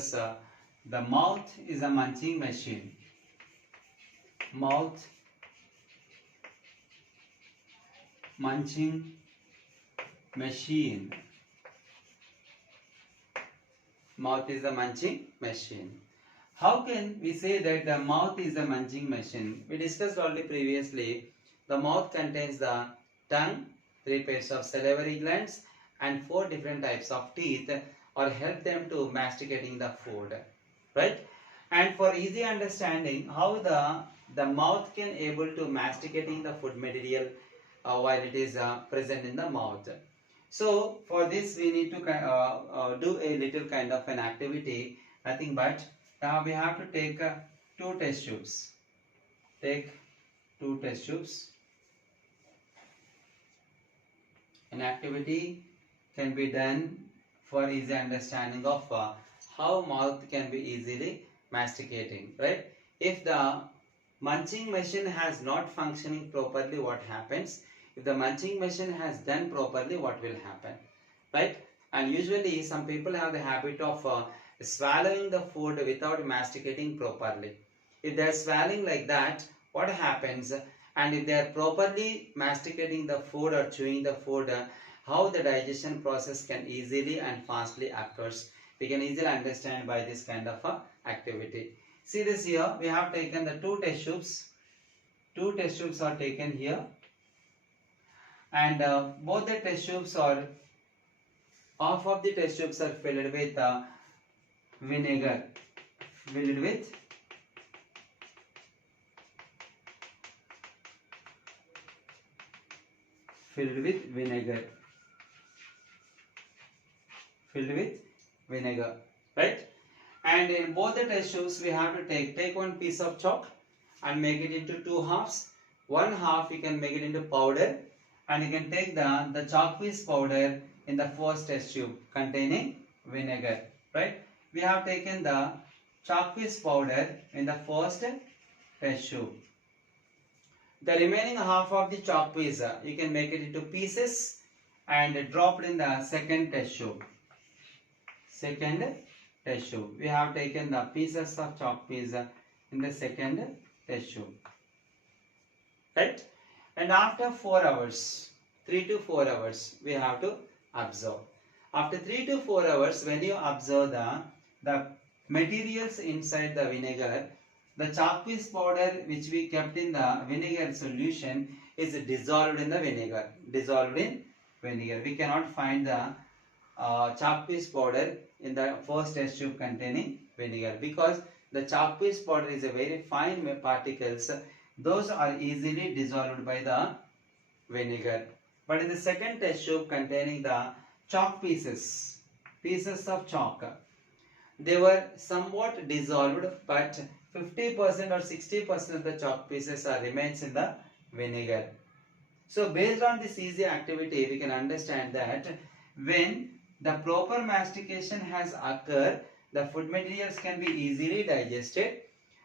discuss the mouth is a munching machine. Mouth, munching machine. Mouth is a munching machine. How can we say that the mouth is a munching machine? We discussed already previously. The mouth contains the tongue, 3 pairs of salivary glands, and 4 different types of teeth, or help them to masticating the food, right? And for easy understanding, how the mouth can able to masticating the food material while it is present in the mouth. So for this we need to do a little kind of an activity. Nothing but we have to take 2 test tubes. Take 2 test tubes. An activity can be done for easy understanding of how mouth can be easily masticating, right? If the munching machine has not functioning properly, what happens? If the munching machine has done properly, what will happen, right? And usually some people have the habit of swallowing the food without masticating properly. If they are swallowing like that, what happens? And if they are properly masticating the food or chewing the food, how the digestion process can easily and fastly occurs. We can easily understand by this kind of activity. See this here, we have taken the 2 test tubes. 2 test tubes are taken here. And both the test tubes are, half of the test tubes are filled with vinegar. Filled with vinegar. Filled with vinegar, right? And in both the test tubes, we have to take 1 piece of chalk and make it into 2 halves. 1 half you can make it into powder, and you can take the chalk piece powder in the first test tube containing vinegar, right? We have taken the chalk piece powder in the first test tube. The remaining half of the chalk piece, you can make it into pieces and drop it in the second test tube. Second test tube. We have taken the pieces of chalk piece in the second test tube, right? And after 4 hours, 3 to 4 hours, we have to observe. After 3 to 4 hours, when you observe the materials inside the vinegar, the chalk piece powder which we kept in the vinegar solution is dissolved in the vinegar. Dissolved in vinegar. We cannot find the chalk piece powder in the first test tube containing vinegar, because the chalk piece powder is a very fine particles. Those are easily dissolved by the vinegar. But in the second test tube containing the chalk pieces of chalk, they were somewhat dissolved, but 50% or 60% of the chalk pieces remains in the vinegar. So based on this easy activity, we can understand that when the proper mastication has occurred, the food materials can be easily digested.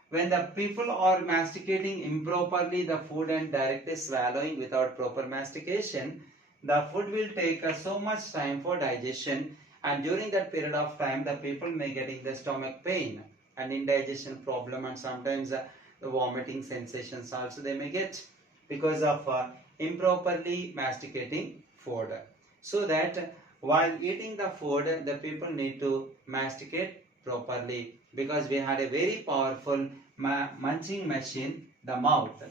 When the people are masticating improperly the food and directly swallowing without proper mastication, the food will take so much time for digestion, and during that period of time the people may getting the stomach pain and indigestion problem, and sometimes the vomiting sensations also they may get because of improperly masticating food. So that while eating the food, the people need to masticate properly, because we had a very powerful munching machine, the mouth.